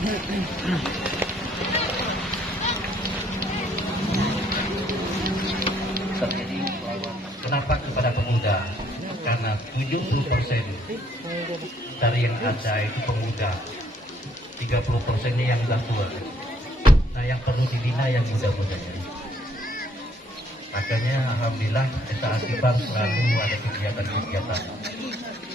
Terjadi kenapa kepada pemuda? Karena 70% dari yang ada itu pemuda, 30%-nya yang sudah tua. Nah, yang perlu dibina yang muda-mudanya. Makanya alhamdulillah SAA Kibang selalu ada kegiatan-kegiatan.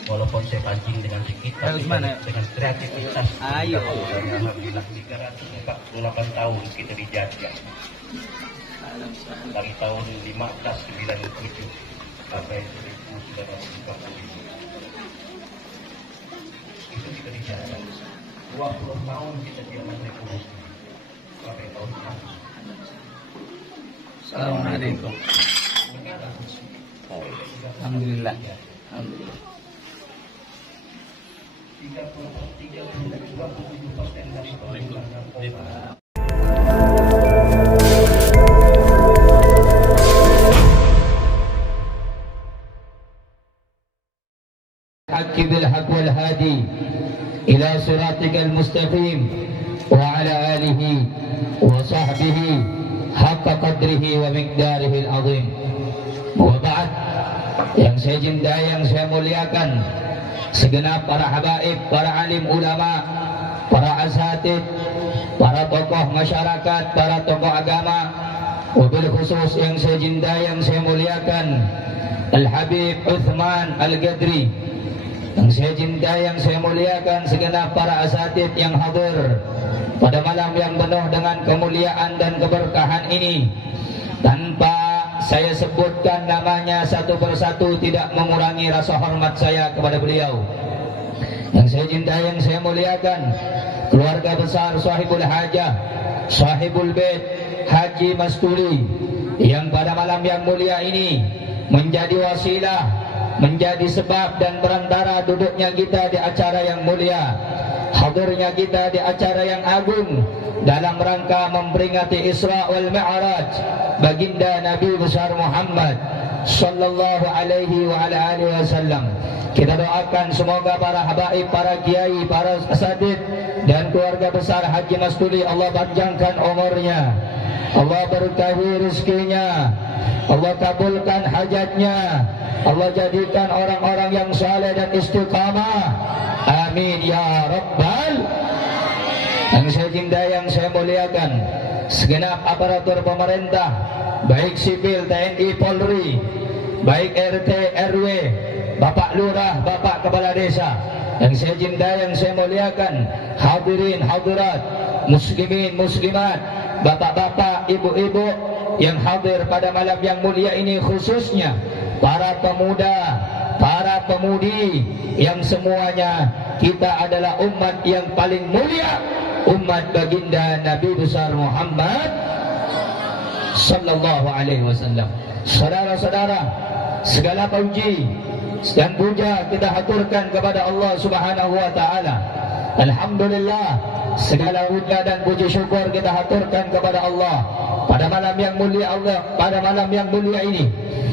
Walaupun saya pancing dengan sedikit, tapi dengan kreativitas. Ayo. Alhamdulillah 348 tahun kita dijajah. Dari tahun 1597 sampai 1945. Itu kita dijajah. 20 tahun kita diaman republik. Sampai tahun 6. Assalamualaikum. Alhamdulillah. Alhamdulillah. 27% dari pemerintah. الحق بالحق والهادي إلى صراطك المستقيم وعلى آله وصحبه حق قدره ومقداره العظيم. وبعد, yang saya cintai, yang saya muliakan, segenap para habaib, para alim ulama, para asatid, para tokoh masyarakat, para tokoh agama, wabil khusus yang saya cintai, yang saya muliakan, Al-Habib Uthman Al-Gadri, yang saya cintai, yang saya muliakan, segenap para asatid yang hadir pada malam yang penuh dengan kemuliaan dan keberkahan ini. Tanpa saya sebutkan namanya satu persatu tidak mengurangi rasa hormat saya kepada beliau. Yang saya cintai, yang saya muliakan, keluarga besar Sahibul Hajah, Sahibul Bait Haji Mastuli, yang pada malam yang mulia ini menjadi wasilah, menjadi sebab dan perantara duduknya kita di acara yang mulia, hadirnya kita di acara yang agung dalam rangka memperingati Isra wal Mi'raj baginda Nabi besar Muhammad sallallahu alaihi wa ala alihi wasallam. Kita doakan semoga para habaib, para kiai, para asatid dan keluarga besar Haji Mastuli Allah panjangkan umurnya, Allah berkahi rezekinya, Allah kabulkan hajatnya, Allah jadikan orang-orang yang saleh dan istiqamah. Amin ya rabbal. Yang saya cintai, yang saya muliakan, segenap aparatur pemerintah, baik sipil, TNI, Polri, baik RT, RW, Bapak Lurah, Bapak Kepala Desa, yang saya cintai, yang saya muliakan, hadirin, hadirat, muslimin, muslimat, bapak-bapak, ibu-ibu yang hadir pada malam yang mulia ini, khususnya para pemuda, para pemudi, yang semuanya kita adalah umat yang paling mulia, umat baginda Nabi besar Muhammad sallallahu alaihi wasallam. Saudara-saudara, segala puji dan puja kita haturkan kepada Allah Subhanahu wa taala. Alhamdulillah, segala puja dan puji syukur kita haturkan kepada Allah pada malam yang mulia. Allah pada malam yang mulia ini,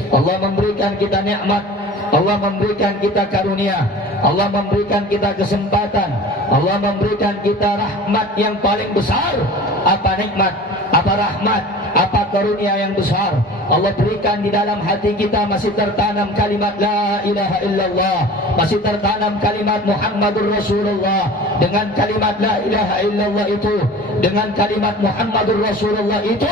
Allah memberikan kita nikmat, Allah memberikan kita karunia, Allah memberikan kita kesempatan, Allah memberikan kita rahmat yang paling besar. Apa nikmat, apa rahmat, apa karunia yang besar Allah berikan di dalam hati kita. Masih tertanam kalimat la ilaha illallah, masih tertanam kalimat Muhammadur Rasulullah. Dengan kalimat la ilaha illallah itu, dengan kalimat Muhammadur Rasulullah itu,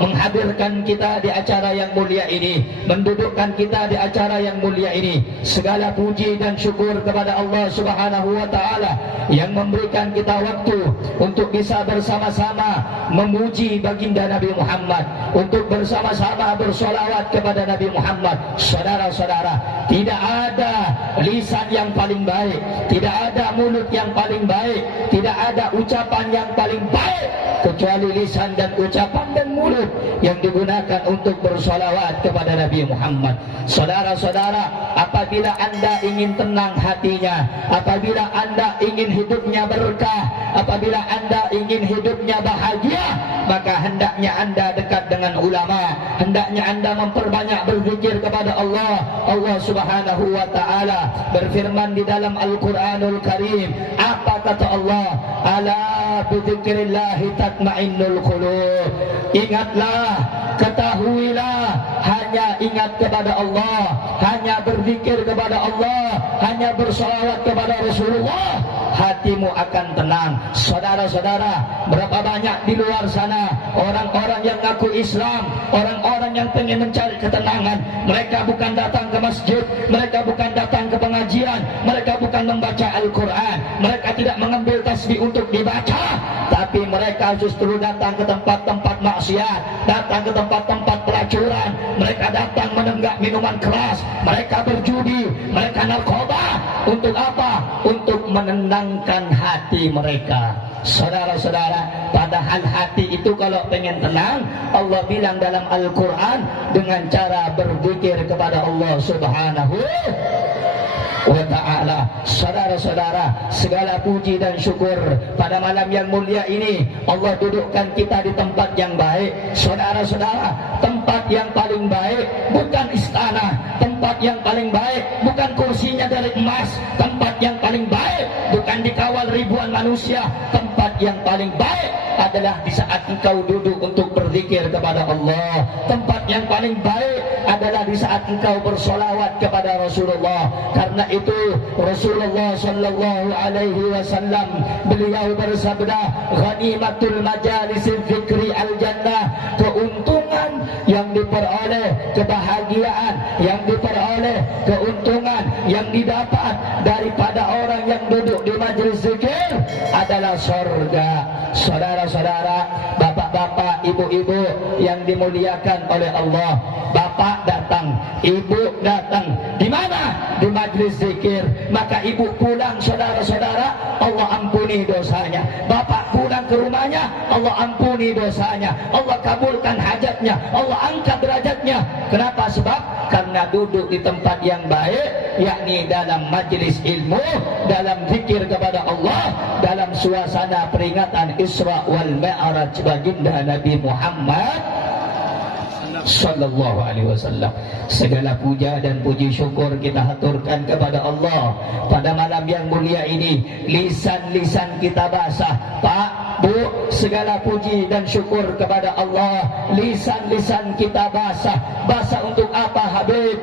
menghadirkan kita di acara yang mulia ini, mendudukkan kita di acara yang mulia ini. Segala puji dan syukur kepada Allah Subhanahu wa taala yang memberikan kita waktu untuk bisa bersama-sama memuji baginda Nabi Muhammad, untuk bersama-sama bersolawat kepada Nabi Muhammad. Saudara-saudara, tidak ada lisan yang paling baik, tidak ada mulut yang paling baik, tidak ada ucapan yang paling baik kecuali lisan dan ucapan dan mulut yang digunakan untuk bersolawat kepada Nabi Muhammad. Saudara-saudara, apabila anda ingin tenang hatinya, apabila anda ingin hidupnya berkah, apabila anda ingin hidupnya bahagia, maka hendaknya anda dekat dengan ulama, hendaknya anda memperbanyak berzikir kepada Allah. Allah Subhanahu wa taala berfirman di dalam Al-Qur'anul Karim, apa kata Allah? Ala Ala bidzikrillah tatmainnul qulub. Ingatlah, ketahuilah, hanya ingat kepada Allah, hanya berzikir kepada Allah, hanya bersolawat kepada Rasulullah, hatimu akan tenang. Saudara-saudara, berapa banyak di luar sana orang-orang yang ngaku Islam, orang-orang yang pengen mencari ketenangan. Mereka bukan datang ke masjid, mereka bukan datang ke pengajian, mereka bukan membaca Al-Quran, mereka tidak mengambil tasbih untuk dibaca, tapi mereka justru datang ke tempat-tempat maksiat, datang ke tempat-tempat pelacuran, mereka datang menenggak minuman keras, mereka berjudi, mereka narkoba. Untuk apa? Untuk menenangkan hati mereka. Saudara-saudara, padahal hati itu kalau pengen tenang, Allah bilang dalam Al-Quran dengan cara berzikir kepada Allah Subhanahu wa ta'ala. Saudara-saudara, segala puji dan syukur pada malam yang mulia ini, Allah dudukkan kita di tempat yang baik. Saudara-saudara, tempat yang paling baik bukan istana, tempat yang paling baik bukan kursinya dari emas, tempat yang paling baik bukan dikawal ribuan manusia, tempat yang paling baik adalah di saat engkau duduk untuk berzikir kepada Allah. Tempat yang paling baik adalah di saat engkau bersolawat kepada Rasulullah. Karena itu Rasulullah sallallahu alaihi wasallam beliau bersabda, "Ghanimatul majalis dzikri al-jannah." Keuntungan yang diperoleh, kebahagiaan yang diperoleh, keuntungan yang didapat daripada orang yang duduk di majelis zikir adalah surga. Saudara-saudara, bapak-bapak, ibu-ibu yang dimuliakan oleh Allah, bapak datang, ibu datang, di mana? Di majelis zikir. Maka ibu pulang, saudara-saudara, Allah ampuni dosanya. Bapak pulang ke rumahnya, Allah ampuni dosanya, Allah kabulkan hajatnya, Allah angkat derajatnya. Kenapa? Sebab karena duduk di tempat yang baik, yakni dalam majelis ilmu, dalam zikir kepada Allah, dalam suasana peringatan Isra wal Mi'raj baginda Nabi Muhammad sallallahu alaihi wasallam. Segala puja dan puji syukur kita haturkan kepada Allah pada malam yang mulia ini. Lisan-lisan kita basah, Pak, Bu, segala puji dan syukur kepada Allah. Lisan-lisan kita basah. Basah untuk apa, Habib?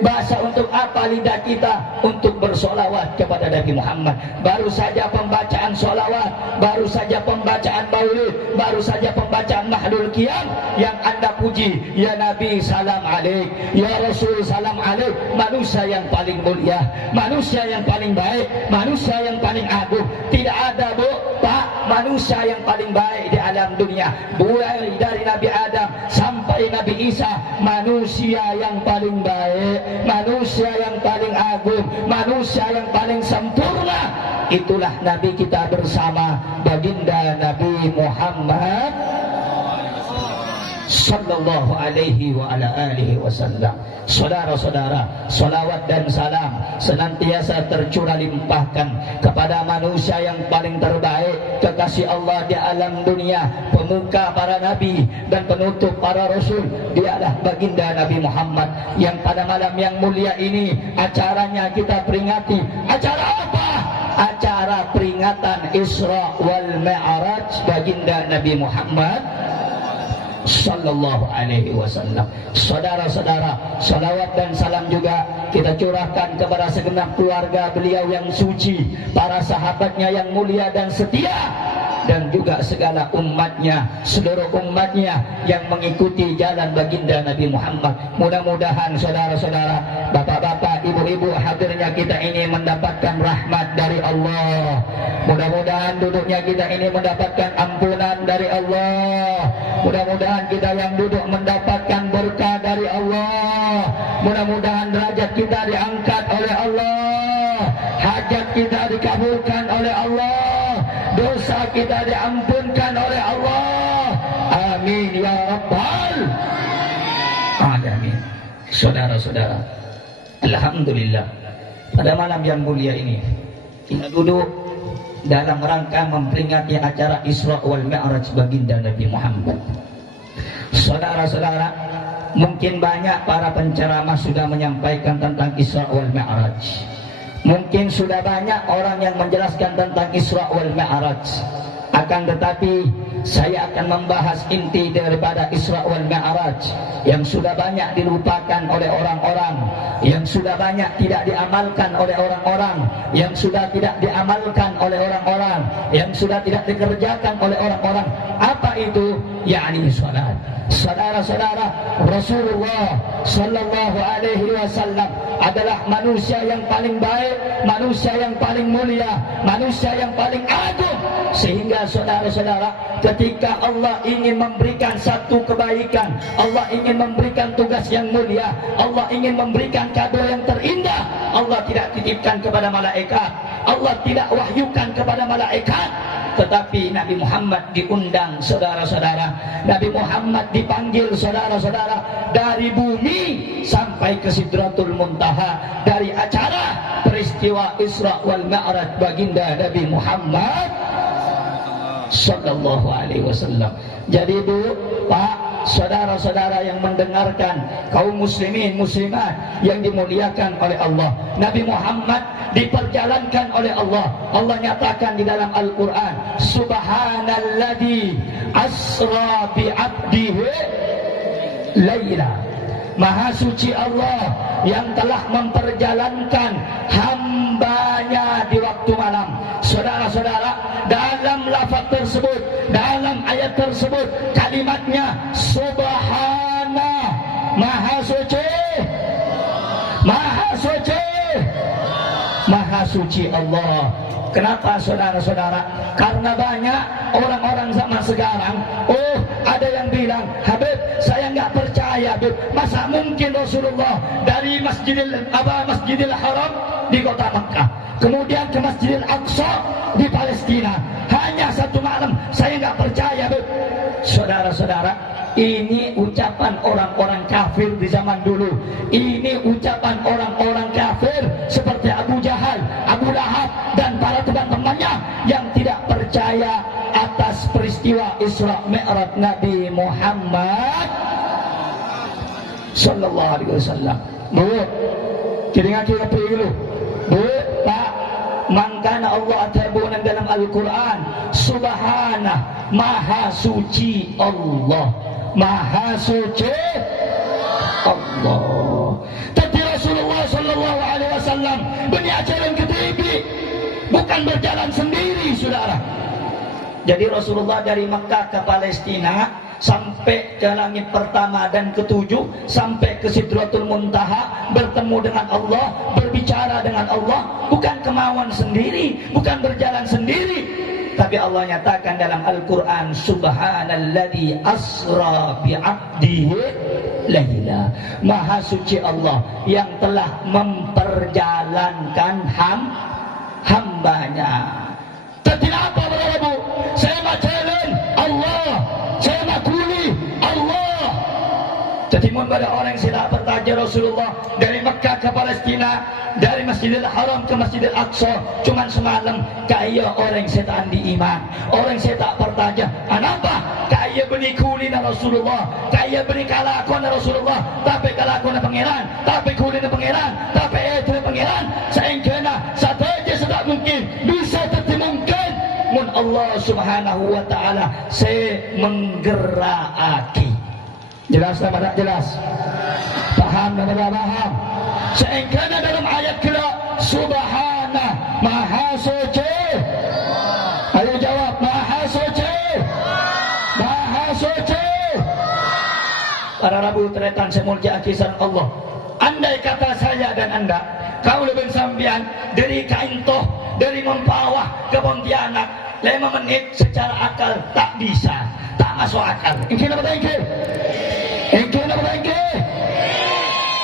Bahasa untuk apa lidah kita? Untuk bersolawat kepada Nabi Muhammad. Baru saja pembacaan solawat, baru saja pembacaan maulid, baru saja pembacaan mahlul qiyam yang Anda puji. Ya Nabi salam alaik, ya Rasul salam alaik. Manusia yang paling mulia, manusia yang paling baik, manusia yang paling agung. Tidak ada, Bu, Pak, manusia yang paling baik di alam dunia. Mulai dari Nabi Adam sampai Nabi Isa, manusia yang paling baik, manusia yang paling agung, manusia yang paling sempurna, itulah Nabi kita bersama, baginda Nabi Muhammad sallallahu alaihi wa ala alihi wasallam. Saudara-saudara, salawat dan salam senantiasa tercurah limpahkan kepada manusia yang paling terbaik, kekasih Allah di alam dunia, pemuka para nabi dan penutup para rasul. Dialah baginda Nabi Muhammad yang pada malam yang mulia ini acaranya kita peringati. Acara apa? Acara peringatan Isra wal Mi'raj baginda Nabi Muhammad sallallahu alaihi wasallam. Saudara-saudara, salawat dan salam juga kita curahkan kepada segenap keluarga beliau yang suci, para sahabatnya yang mulia dan setia, dan juga segala umatnya, seluruh umatnya yang mengikuti jalan baginda Nabi Muhammad. Mudah-mudahan saudara-saudara, bapak-bapak, ibu-ibu, hadirnya kita ini mendapatkan rahmat dari Allah. Mudah-mudahan duduknya kita ini mendapatkan ampunan dari Allah. Mudah-mudahan kita yang duduk mendapatkan berkah dari Allah. Mudah-mudahan derajat kita diangkat oleh Allah, hajat kita dikabulkan oleh Allah, dosa kita diampunkan oleh Allah. Amin ya rabbal alamin. Saudara-saudara, alhamdulillah, pada malam yang mulia ini kita duduk dalam rangka memperingati acara Isra wal Mi'raj baginda Nabi Muhammad. Saudara-saudara, mungkin banyak para penceramah sudah menyampaikan tentang Isra wal Mi'raj. Mungkin sudah banyak orang yang menjelaskan tentang Isra wal Mi'raj. Akan tetapi saya akan membahas inti daripada Isra wal Mi'raj yang sudah banyak dilupakan oleh orang-orang, yang sudah banyak tidak diamalkan oleh orang-orang, yang sudah tidak diamalkan oleh orang-orang, yang sudah tidak dikerjakan oleh orang-orang. Apa itu? Yakni salat. Saudara-saudara, Rasulullah sallallahu alaihi wasallam adalah manusia yang paling baik, manusia yang paling mulia, manusia yang paling agung. Sehingga saudara-saudara, ketika Allah ingin memberikan satu kebaikan, Allah ingin memberikan tugas yang mulia, Allah ingin memberikan kado yang terindah, Allah tidak titipkan kepada malaikat, Allah tidak wahyukan kepada malaikat, tetapi Nabi Muhammad diundang saudara-saudara. Nabi Muhammad dipanggil saudara-saudara dari bumi sampai ke Sidratul Muntaha, dari acara peristiwa Isra wal Mi'raj baginda Nabi Muhammad sallallahu alaihi wasallam. Jadi Bu, Pak, saudara-saudara yang mendengarkan, kaum muslimin muslimat yang dimuliakan oleh Allah, Nabi Muhammad diperjalankan oleh Allah. Allah nyatakan di dalam Al-Quran, Subhanalladzi asra bi'abdihi laila. Maha suci Allah yang telah memperjalankan hambanya di waktu malam. Saudara-saudara, dalam lafaz tersebut, dalam ayat tersebut, kalimatnya Subhana, Maha suci, Maha suci, Maha suci Allah. Kenapa saudara-saudara? Karena banyak orang-orang zaman sekarang, ada yang bilang, Habib, saya nggak percaya, Habib. Masa mungkin Rasulullah dari Masjidil Haram di kota Makkah, kemudian ke Masjidil Aqsa di Palestina, hanya satu malam? Saya nggak percaya, Habib. Saudara-saudara, ini ucapan orang-orang kafir di zaman dulu. Ini ucapan orang-orang kafir seperti Abu Jahal, Abu Lahab, dan para teman-temannya yang tidak percaya atas peristiwa Isra Mi'raj Nabi Muhammad sallallahu alaihi wasallam. Bu, kira kira dulu. Bu, Pak, mangkana Allah atabunan dalam Al-Quran, Subhanah, Maha suci Allah, Maha suci Allah. Tapi Rasulullah sallallahu alaihi wasallam berjalan ke tinggi, bukan berjalan sendiri, saudara. Jadi Rasulullah dari Mekah ke Palestina sampai ke langit pertama dan ketujuh, sampai ke Sidratul Muntaha, bertemu dengan Allah, berbicara dengan Allah, bukan kemauan sendiri, bukan berjalan sendiri. Tapi Allah nyatakan dalam Al-Quran, Subhanalladzi asra bi'abdihi laila. Maha suci Allah yang telah memperjalankan hambanya. Tapi apa Bu? Saya mau challenge Allah, saya mau kuli Allah. Jadi mun pada orang sila bertanya Rasulullah dari Mekah ke Palestina, dari Masjidil Haram ke Masjidil Aqsa cuman semalam, kaya orang setan di iman. Orang saya tak bertanya, kenapa? Kaya beri kulina Rasulullah, kaya beri kalakon Rasulullah, tapi kalakon pangeran, tapi kulina pangeran, tapi itu pangeran. Saya kena satu aja sudah mungkin, bisa tertimungkan. Mun Allah subhanahu wa ta'ala saya menggerakkan. Jelas tak tak jelas? Paham tak tak paham? Seengkana dalam ayat kira Subhanah, Maha suci. Ayo jawab, Maha suci, Maha suci. Para Rabu teretan semulja akisan Allah. Andai kata saya dan anda, kau lebih sambian dari Kaintoh, dari Mempawah ke Pontianak, 5 menit secara akal tak bisa, tak masuk akal. Ingin apa ingin? Ingin apa ingin?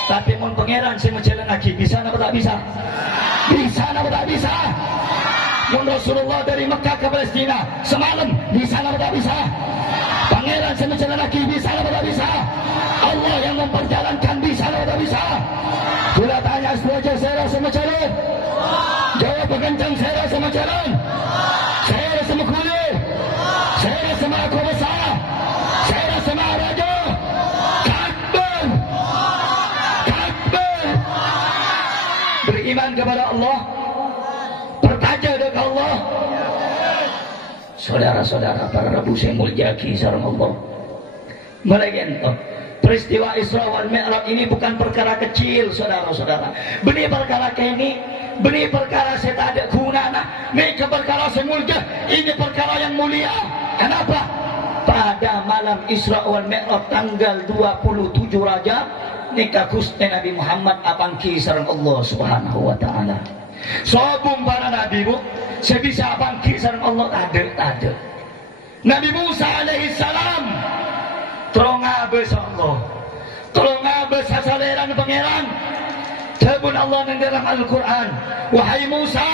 Tapi mon pangeran saya menjalan lagi, bisa apa tak bisa? Bisa apa tak bisa? Mon Rasulullah dari Mekah ke Palestina semalam, bisa apa tak bisa? Pangeran saya menjalan lagi, bisa apa tak bisa? Allah yang memperjalankan, bisa apa tak bisa? Bila tanya setuju saya rasa menjalan, jawab kencang saya rasa menjalan. Saya rasa mengkuli, saya rasa aku besar, saya rasa raja. Takbir, takbir. Beriman kepada Allah, bertaja dengan Allah. saudara-saudara para Rabu saya mulyaki sareng Allah. Melegento peristiwa Isra wal Mi'raj ini bukan perkara kecil, saudara-saudara. Beni perkara ini, beni perkara saya tak ada gunana. Mereka perkara saya mulia, ini perkara yang mulia. Kenapa? Pada malam Isra wal Mi'raj tanggal 27 Rajab nikah Gusti Nabi Muhammad abangki sareng Allah Subhanahu wa taala. Sobung para nabi bu, sebisa abangki sareng Allah tak ada. Nabi Musa alaihi salam tolong abes Allah, tolong abes sasaleran pangeran. Tabun Allah nang dalam Al-Quran, wahai Musa,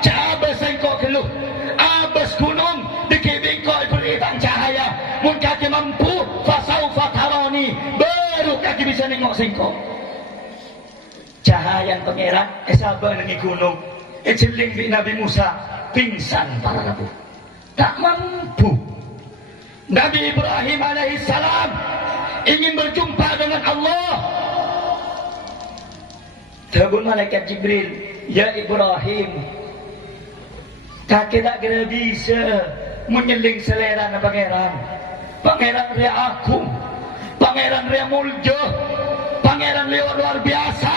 cabes engkau keluh, abes gunung dikibingkau beritan cahaya. Mun kaki mampu, fasaufa tarani, baru kaki bisa nengok singkau. Cahaya pangeran, sabar nengi gunung, celing di Nabi Musa, pingsan para Rabu, tak mampu. Nabi Ibrahim alaihissalam ingin berjumpa dengan Allah. Tabun malaikat Jibril, ya Ibrahim, kakek tak kira bisa menyeling selera na pangeran. Pangeran ria aku, pangeran ria muljo, pangeran ria luar biasa.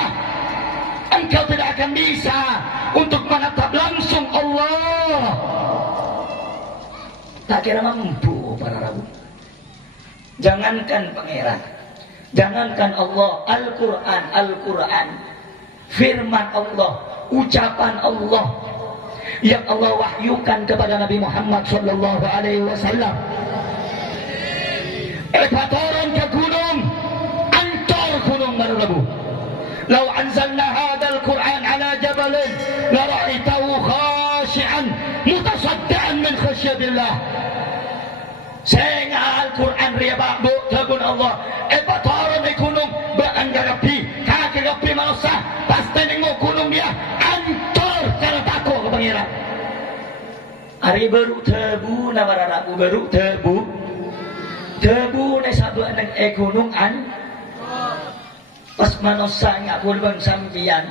Engkau tidak akan bisa untuk menatap langsung Allah. Tak kira mampu para Rabu. Jangankan pangeran, jangankan Allah, Al-Quran, firman Allah, ucapan Allah yang Allah wahyukan kepada Nabi Muhammad sallallahu alaihi wasallam. Turun ke gunung, antar gunung para Rabu. Lau anzalna hadzal Qur'an ala jabalin la ra'aitahu khashi'an mutasaddian min khasyatillah. Sehingga Al-Quran ria bakbu tabun Allah. Turun di gunung beranggarapi kaki gapi manusia pasti nengok gunung dia antar karena takut ke pangeran. Hari baru tebu na para Rabu baru tebu na sabuk nang gunung an. Pas manusia ngapun bang sampian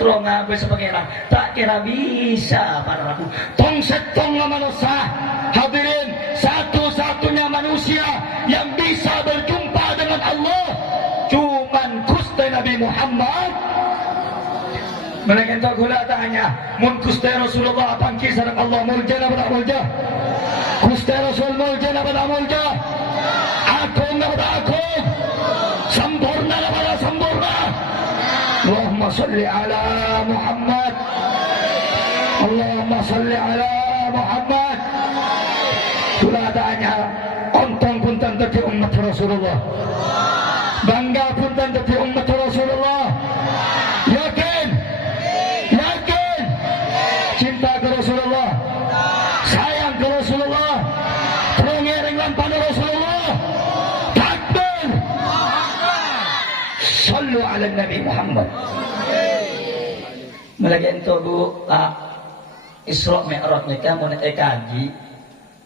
terong habis pangeran tak kira bisa para Rabu. Tong setong manusia hadirin, satu-satunya manusia yang bisa berjumpa dengan Allah cuman Gusti Nabi Muhammad. Mereka tak gula tanya, mun Gusti Rasulullah pangki sareng Allah mulja apa tak mulja? Gusti Rasul mulja apa tak mulja? Agung apa tak agung? Sempurna apa tak sempurna? Allahumma salli ala Muhammad, Allahumma salli ala Muhammad. Itulah tanya, ontong pun tadi umat Rasulullah, bangga pun tadi umat Rasulullah. Yakin, cinta ke Rasulullah, sayang ke Rasulullah, terengering lampan Rasulullah. Takbir, sallu ala Nabi Muhammad. Melagi itu bu, Isra Mi'raj ni kamu nak kaji,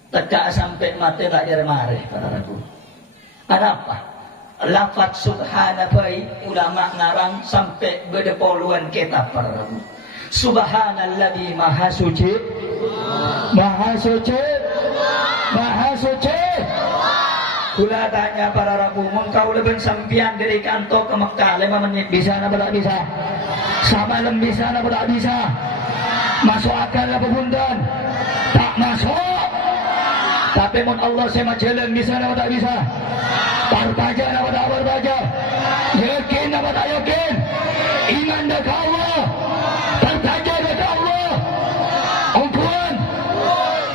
tegak sampai mati tak jadi marih para Rabu. Ada apa? Lafaz subhana baik ulama ngarang sampai berdepoluan kitab para Rabu. Subhanalladzi maha suci, maha suci, maha suci. Kula tanya para Rabu, mun kau lebih sampian dari kantor ke Mekah 5 menit bisa apa tak bisa? Samalam bisa apa tak bisa? Masuk akal apa bundan? Tak masuk. Tapi mun Allah saya jalan bisa apa tak bisa? Berbaja apa tak berbaja? Yakin apa tak yakin? Iman dah Allah. Berbaja dah Allah. Ongkuan.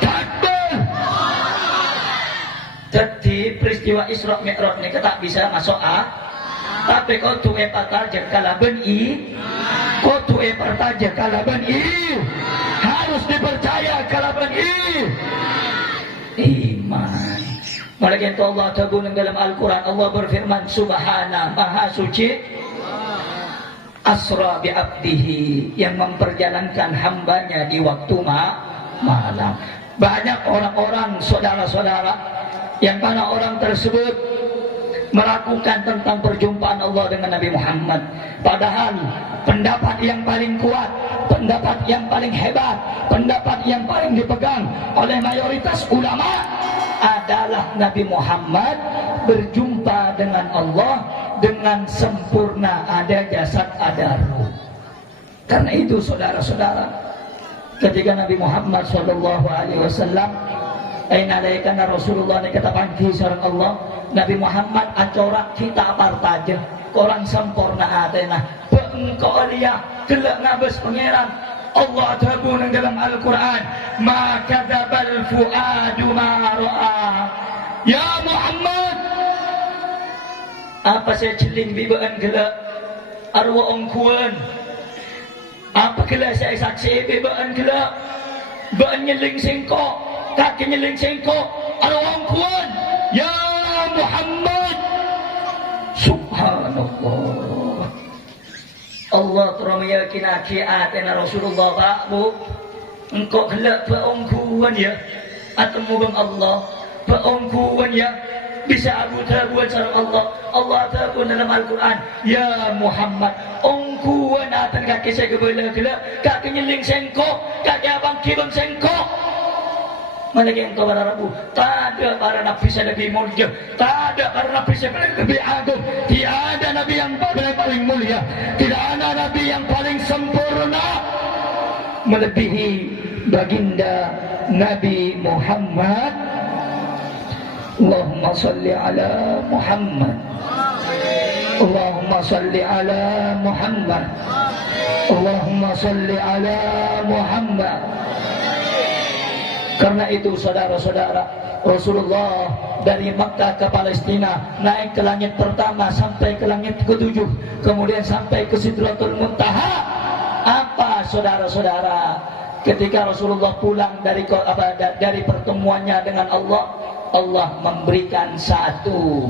Takbir. Jadi peristiwa Isra Mi'raj ni tak bisa masuk tapi kau tuwe patarja kalaban kau tuwe patarja kalaban harus dipercaya kalaban iman. Malaikat Allah tabun dalam Al-Quran Allah berfirman subhana maha suci asra bi abdihi yang memperjalankan hambanya di waktu malam. Banyak orang-orang saudara-saudara yang mana orang tersebut meragukan tentang perjumpaan Allah dengan Nabi Muhammad. Padahal pendapat yang paling kuat, pendapat yang paling hebat, pendapat yang paling dipegang oleh mayoritas ulama adalah Nabi Muhammad berjumpa dengan Allah dengan sempurna, ada jasad, ada ruh. Karena itu saudara-saudara, ketika Nabi Muhammad SAW ainalaikana Rasulullah ni kata pangki sareng Allah, Nabi Muhammad acorak kita apartaje korang sempurna atena pengko dia kelak ngabes pangeran Allah tabun dalam Al-Quran, ma kadzabal fuadu ma ra'a. Ya Muhammad, apa saya celing bibaan kelak arwah ongkuan, apa kelak saya saksi bibaan kelak baan nyeling sengkok, kaki nyeling sengkok arwah ongkuan. Ya Muhammad, subhanallah, Allah telah meyakini atena Rasulullah Pak engkau kelak peongkuan ya atau mubang Allah peongkuan ya bisa Abu Tabuan sareng Allah. Allah Tabuan dalam Al-Quran, ya Muhammad ongkuan atan kaki saya kebela kelak kaki nyeling sengkok, kaki abang kibang sengkok. Malagi engkau para Rabu, tak ada para Nabi saya lebih mulia, tak ada para Nabi saya lebih agung, tiada Nabi yang paling mulia, tidak ada Nabi yang paling sempurna melebihi baginda Nabi Muhammad. Allahumma salli ala Muhammad, Allahumma salli ala Muhammad, Allahumma salli ala Muhammad. Karena itu saudara-saudara, Rasulullah dari Makkah ke Palestina naik ke langit pertama sampai ke langit ke-7, kemudian sampai ke Sidratul Muntaha. Apa saudara-saudara, ketika Rasulullah pulang dari pertemuannya dengan Allah, Allah memberikan satu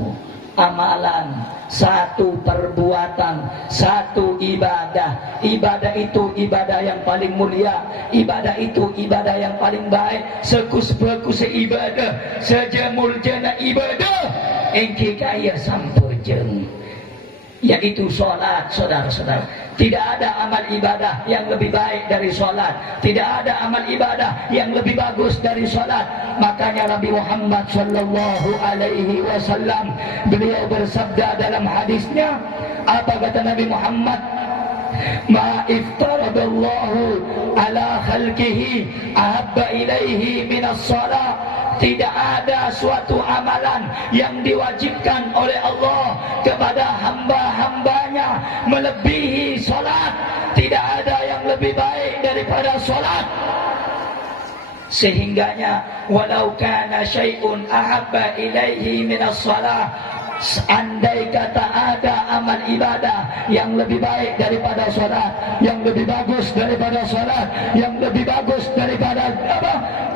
amalan, satu perbuatan, satu ibadah. Ibadah itu ibadah yang paling mulia, ibadah itu ibadah yang paling baik, sekus-bekus ibadah, sejamul jana ibadah engki kaya sampurjeng, yaitu sholat. Saudara-saudara, tidak ada amal ibadah yang lebih baik dari sholat, tidak ada amal ibadah yang lebih bagus dari sholat. Makanya Nabi Muhammad sallallahu alaihi wasallam beliau bersabda dalam hadisnya, apa kata Nabi Muhammad? Ma iftaradallahu ala khalqihi ahabba ilaihi minas shalah. Tidak ada suatu amalan yang diwajibkan oleh Allah kepada hamba-hambanya melebihi solat. Tidak ada yang lebih baik daripada solat. Sehingganya walau kana syai'un ahabba ilaihi minas shalah, andai kata ada amal ibadah yang lebih baik daripada solat, yang lebih bagus daripada solat, yang lebih bagus daripada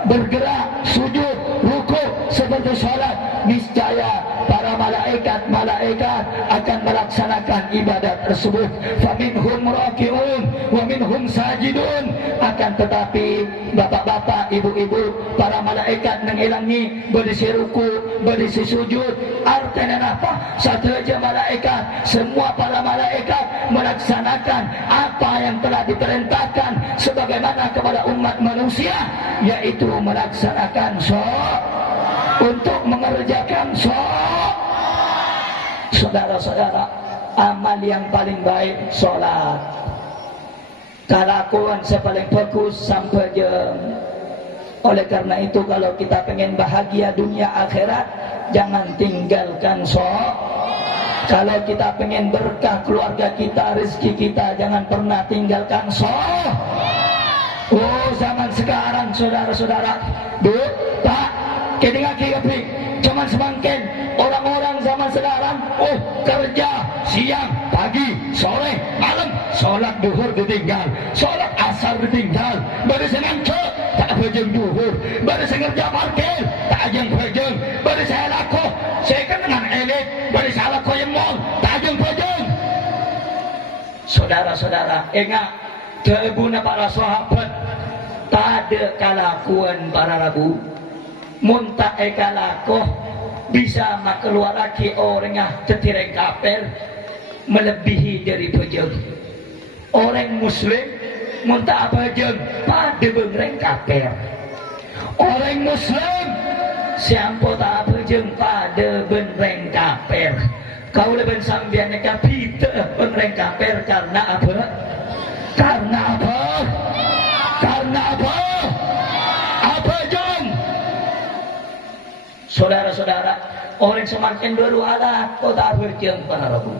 bergerak, sujud, rukuk seperti solat, niscaya para malaikat akan melaksanakan ibadat tersebut. Faminhum raki'un wa minhum sajidun. Akan tetapi bapak-bapak, ibu-ibu, para malaikat mengilangi berisi ruku, berisi sujud. Artinya apa? Satu aja malaikat, semua para malaikat melaksanakan apa yang telah diperintahkan sebagaimana kepada umat manusia, yaitu melaksanakan sholat, untuk mengerjakan sholat. Saudara-saudara, amal yang paling baik sholat. Kelakuan sepaling bagus sampai jam. Oleh karena itu, kalau kita pengen bahagia dunia akhirat, jangan tinggalkan sholat. Kalau kita pengen berkah keluarga kita, rezeki kita, jangan pernah tinggalkan sholat. Oh, zaman sekarang saudara-saudara, Bu, Pak, kedingaki kepi, cuman semakin orang-orang zaman sekarang, oh, kerja siang, pagi, sore, malam, sholat duhur ditinggal, sholat asar ditinggal, baru sengancok, tak bejeng duhur, baru sengerja parkir, tak ajeng bejeng, baru saya laku, saya kenal elit, baru saya laku yang mall, tak ajeng bejeng. Saudara-saudara, ingat, kebuna para sahabat, tak ada kelakuan para rabu, muntah kelakuh, bisa keluar lagi orang yang tetireng kafir melebihi dari pejeng. Orang muslim muntah pejeng pada bengreng kafir. Orang muslim siapa tak pejeng pada bengreng kafir. Kau lebih sambian neka pita bengreng kafir karena apa? Karena apa? Karena apa? Apa jom? Saudara-saudara, orang semakin berualah kota berjeng para rabu.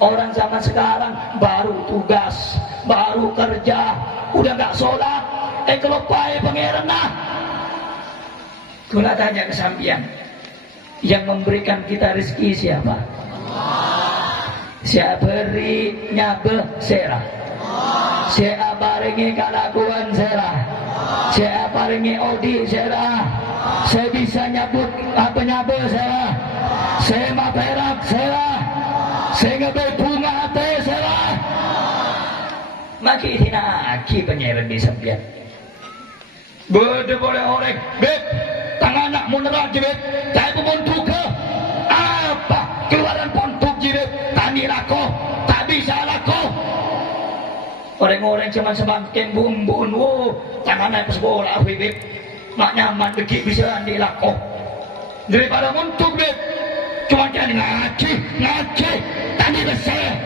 Orang zaman sekarang baru tugas, baru kerja, udah nggak sholat, kelopai pangeran nah. Kuna tanya ke sambian, yang memberikan kita rezeki siapa? Siapa beri nyabe serah? Siapa barengi kalakuan serah? Siapa barengi odi serah? Saya bisa nyabut apa nyabe serah? Saya maperak serah? Saya ngebel bunga teh serah? Maki hinaki penyeran di sambian. Bede boleh orang, beb, tangan anak munerat jebet, saya pemontuk ke apa keluaran pontuk jebet, tani lako, tak bisa lako. Orang-orang cuma semakin bumbun, tangan naik sekolah, beb, mak nyaman begit bisa dilako. Daripada montuk beb, cuma jadi ngaji, tani besar.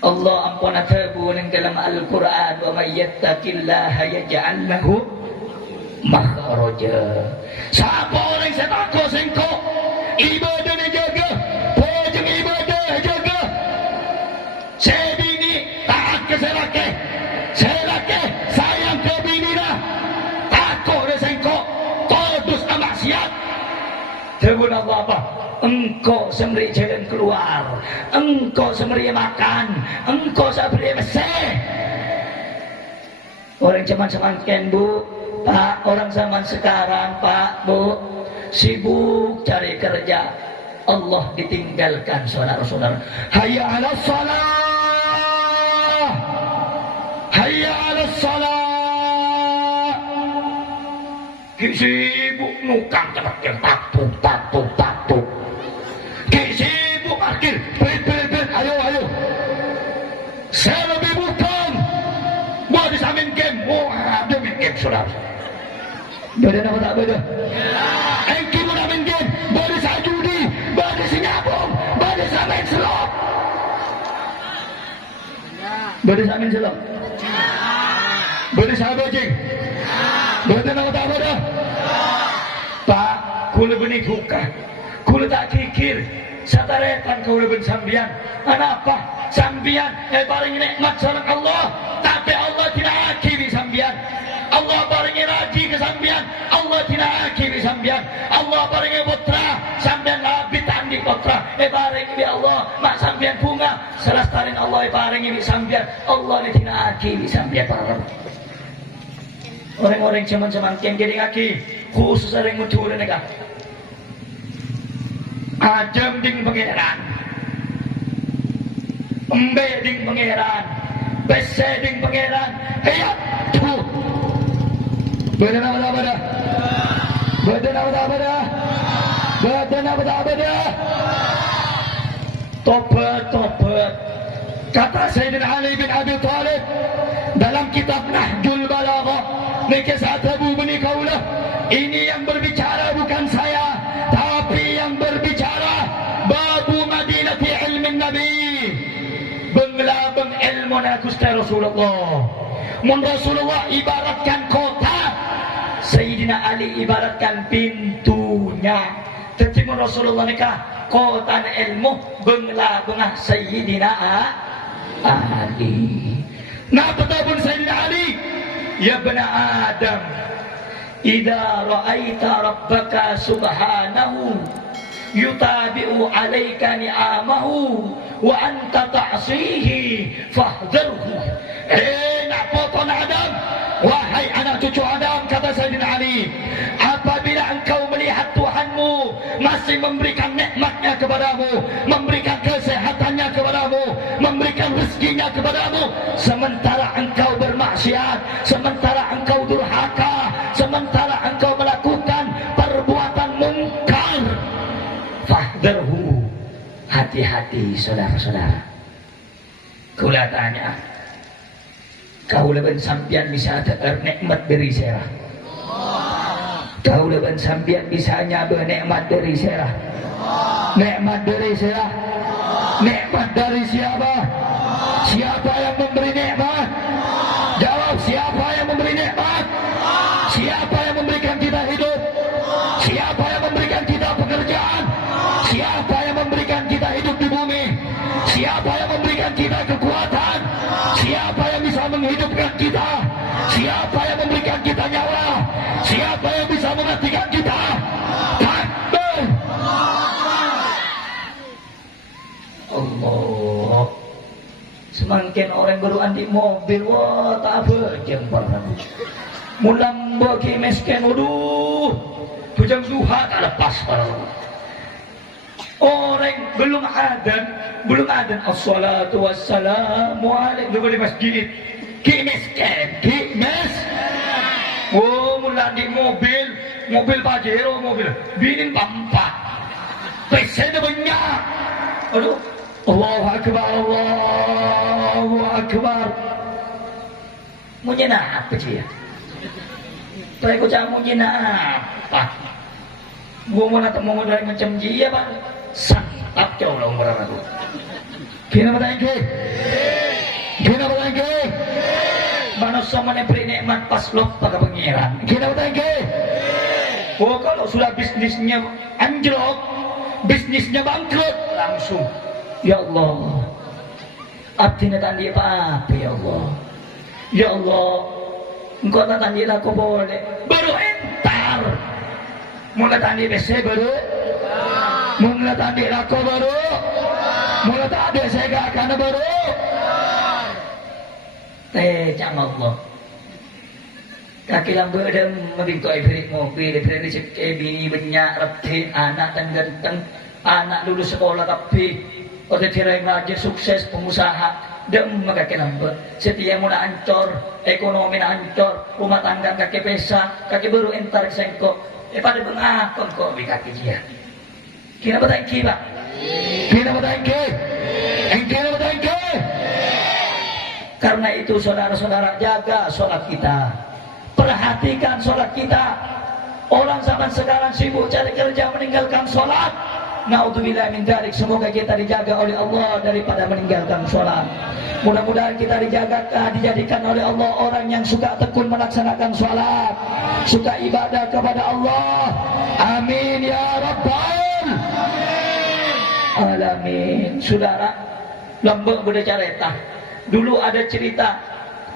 Allah ampun atabu dalam Al-Quran wa may yattaqillaha yaj'al lahu makhraja. Siapa orang saya takut sengkok ibadah dia jaga, pojeng ibadah jaga. Saya bini taat ke saya laki sayang ke bini dah. Takut dia sengkok todus amaksiat. Terbun Allah apa? Engkau semberi jalan keluar, engkau semberi makan, engkau semberi bersih. Orang zaman semakin bu, pak, orang zaman sekarang pak, bu, sibuk cari kerja. Allah ditinggalkan saudara-saudara. Hayya 'alas shalah, hayya 'alas shalah. Sibuk nukang terakhir takut. Sibuk parkir, bet, ayo. Saya lebih bukan. Gua bisa main game, ada main game saudara. Beda apa tak beda? Engki mau main game, beda saya judi, beda saya nyabung, beda saya main slot. Beda saya main slot. Beda saya bojeng. Beda apa tak beda? Pak, kula benih buka. Kula tak kikir. Sataretan kau lebih sambian. Kenapa? Sambian paling nikmat seorang Allah, tapi Allah tidak akhibi sambian. Allah paling raji ke sambian, Allah tidak akhibi sambian. Allah paling putra, sambian labit andi putra. Paling bi Allah, mak sambian bunga, selastarin Allah paling bi sambian. Allah tidak akhibi sambian para. Orang-orang cuman yang jadi kaki, khusus orang muncul negara. Ajam ding pangeran, embe ding pangeran, bese ding pangeran, heyat tu. Badan apa dah? Tobat. Kata Sayyidina Ali bin Abi Thalib dalam kitab Nahjul Balaghah, nikah Abu Bani Kaulah. Ini yang berbicara bukan saya, tapi yang berbicara babu Madinati ilmin Nabi, bengelabeng ilmu Nabi Rasulullah. Mun Rasulullah ibaratkan kota, Sayyidina Ali ibaratkan pintunya. Jadi mun Rasulullah nikah kota ilmu, bengelabeng Sayyidina Ali. Nah betapun Sayyidina Ali, ya bena Adam, idza ra'aita rabbaka subhanahu yutabi'u 'alaika ni'amahu wa anta ta'sihi fahdharhu. Nak potong Adam, wahai anak cucu Adam, kata Sayyidina Ali, apabila engkau melihat Tuhanmu masih memberikan nikmatnya kepadamu, memberikan kesehatannya kepadamu, memberikan rezekinya kepadamu, sementara engkau bermaksiat, sementara engkau durhaka, sementara engkau melakukan perbuatan saudara-saudara. Kula tanya, kau leban sampian bisa teer nikmat dari serah. Kau leban sampian bisa nyabe nikmat dari serah. Nikmat dari serah. Nikmat dari siapa? Siapa yang memberi nikmat? Jawab, siapa yang memberi nikmat? Siapa yang memberikan kita hidup? Siapa yang memberikan kita pekerjaan? Siapa yang memberikan kita hidup di bumi? Siapa yang memberikan kita kekuatan? Siapa yang bisa menghidupkan kita? Siapa yang memberikan kita nyawa? Siapa yang bisa mematikan kita? Takbir! Allah. Semakin orang beruan di mobil, wah tak bejeng pernah. Mulam bagi mesken, waduh, bujang duha tak lepas pernah. Orang belum ada assalatu wassalamu alaikum di masjid. Ki mesken, ki mes. Oh, mula di mobil Pajero, mobil binin pampak. Pesen banyak. Aduh, Allahu Akbar, Allahu Akbar. Munyi apa sih ya? Tapi aku cakap munyi apa? Gua mau nak mau dari macam dia bang. Santap jauh lah umur aku. Kenapa tak ingin? Kenapa tak ingin? Manusia mana beri nikmat pas lupa ke pengiran. Kenapa tak ingin? Oh kalau sudah bisnisnya anjlok, bisnisnya bangkrut langsung. Ya Allah, abdinya tadi apa ya Allah? Ya Allah, engkau tak tadi lah kau boleh. Baru entar, mula tadi bese baru, mula tadi lah kau baru, mula tadi saya gak akan baru. Jam Allah. Kaki lambu ada membingkai berik mobil, berik rezeki bini banyak, reptin, anak dan ganteng, anak lulus sekolah tapi pada tirai raja sukses pengusaha dem kaki lambu. Setia mula ancor, ekonomi ancor, rumah tangga kaki pesa, kaki baru entar sengkok. Pada bengakon kok di kaki dia. Kira betul kira? Kira betul kira? Kira betul kira? Karena itu saudara-saudara jaga sholat kita. Perhatikan sholat kita. Orang zaman sekarang sibuk cari kerja meninggalkan sholat. Naudzubillah min dzalik. Semoga kita dijaga oleh Allah daripada meninggalkan sholat. Mudah-mudahan kita dijadikan oleh Allah orang yang suka tekun melaksanakan sholat, suka ibadah kepada Allah. Amin ya rabbal alamin. Saudara, lembek bercerita. Dulu ada cerita,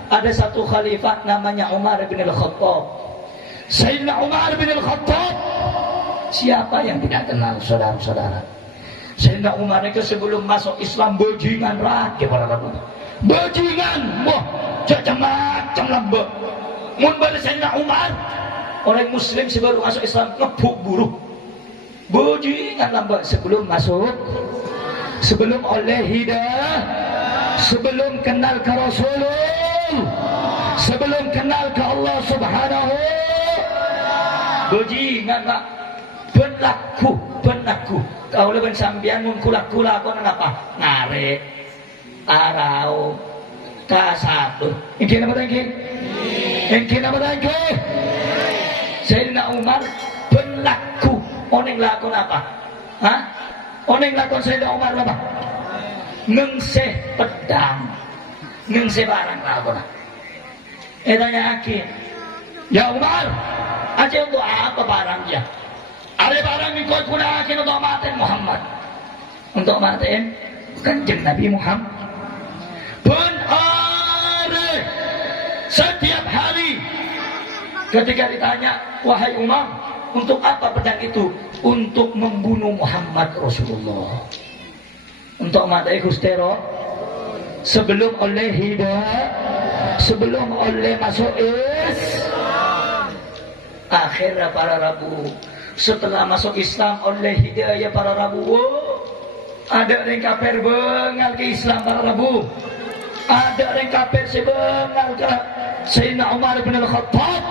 ada satu khalifah namanya Umar bin Al-Khattab. Sayyidina Umar bin Al-Khattab, siapa yang tidak kenal saudara-saudara? Sayyidina Umar itu sebelum masuk Islam bajingan rakyat para rakyat. Bajingan, wah, macam-macam lembek. Mun pada Sayyidina Umar, orang Muslim sebelum masuk Islam ngebuk buruh. Bajingan lembek sebelum masuk, sebelum oleh hidayah, sebelum kenal ke Rasulullah, sebelum kenal ke Allah Subhanahu. Bajingan tak berlaku. Kau lebih sambian mun kula-kula kau apa? Narik, arau, kasatu. Ini apa lagi? Ini apa lagi? Sayyidina Umar berlaku. Oneng lakon apa? Hah? Oneng lakon Sayyidina Umar apa? Ngengseh pedang, ngengseh barang lakon. Tanya akhir. Ya Umar, aja untuk apa barangnya? Ada barang yang kau gunakan untuk matiin Muhammad, untuk matiin kanjeng Nabi Muhammad. Benar, setiap hari ketika ditanya, wahai Umar, untuk apa pedang itu? Untuk membunuh Muhammad Rasulullah. Untuk matai Gustero, sebelum oleh hidayah, sebelum oleh masuk akhirnya para Rabu. Setelah masuk Islam oleh hidayah para Rabu, ada yang kafir bengal ke Islam para Rabu, ada yang kafir sebengal ke Sayyidina Umar bin Al-Khattab.